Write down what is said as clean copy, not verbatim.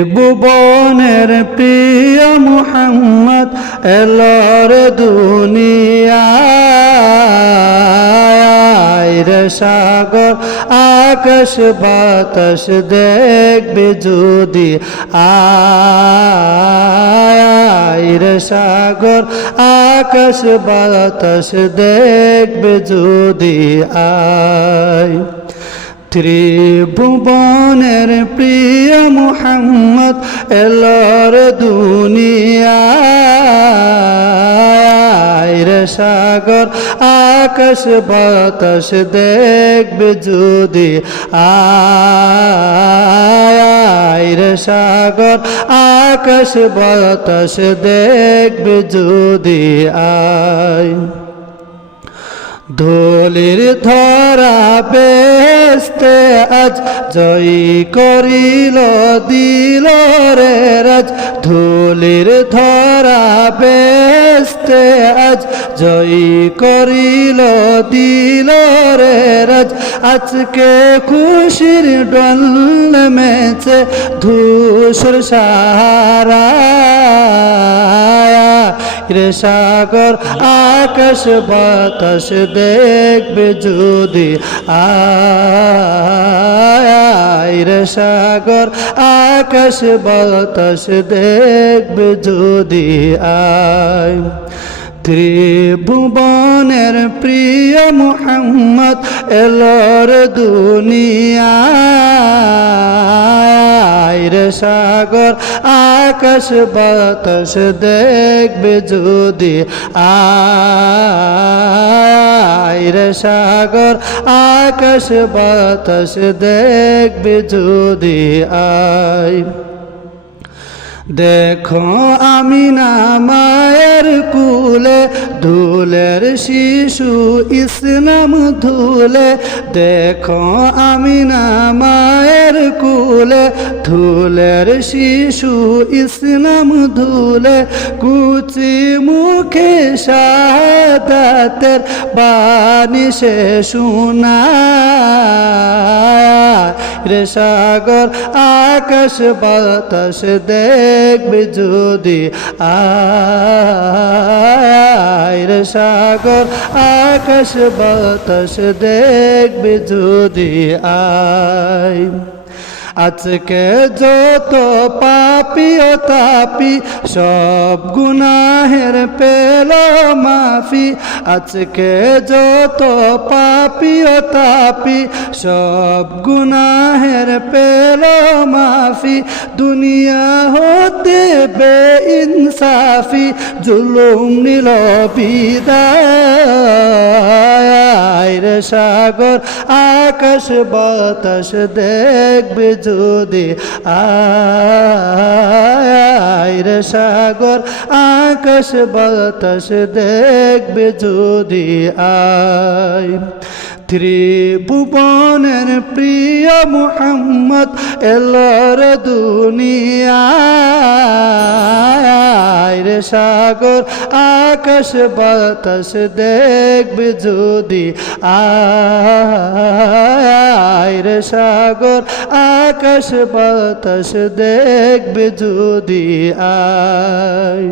ত্রিভুবনের প্রিয় মুহাম্মদ এলোর দুনিয়ায় রে সাগর আকাশ বাতাস দেখবে যদি আয় রে সাগর আকাশ বাতাস দেখবে যদি আয় ত্রিভুবনের প্রিয় মুহাম্মদ এলোর দুনিয়ায় রে সাগর আকাশ বাতাস দেখবে যদি আয় রে সাগর আকাশ বাতাস দেখবে যদি আয় ধুলির ধরা বেস্তে আজ জয়ী করিল দিল রে রাজ ধুলির ধরা বেস্তে আজ জয়ী করিল দিল রে রাজ আজকে খুশির ডল মেছে ধূসর সাহারা রে সাগর আকাশ বাতাস দেখবে যদি আয় রে সাগর আকাশ বাতাস দেখবে যদি আয় ত্রিভুবনের প্রিয় মুহাম্মদ এলোর দুনিয়ায় রে সাগর আকাশ বাতাস দেখবে যদি আয় রে সাগর আকাশ বাতাস দেখবে যদি আয় দেখো আমিনা মায়ের কুলে ধুলের শিশু ইসলাম ধুলে দেখো আমিনা মায়ের কুলে ধুলের শিশু ইসলাম ধুলে কুচি মুখে শাহাদাতের বাণী সে শোনায় রে সাগর আকাশ বাতাস দেখবে যদি আয় রে সাগর আকাশ বাতাস দেখবে যদি আয় আজকে যত পাপী ও তাপি সব গুনাহের পেল মাফি আজকে যত পাপী ও তাপি সব গুনাহের পেল মাফি দুনিয়া হতে বেইনসাফি জুলুম নিল বিদায় রে সাগর আকাশ বাতাস দেখবে যদি আয় রে সাগর আকাশ বাতাস দেখবে যদি আয় ত্রিভুবনের প্রিয় মুহাম্মদ এলোর দুনিয়ায় রে সাগর আকাশ বাতাস দেখবে যদি আয় রে সাগর আকাশ বাতাস দেখবে যদি আয়।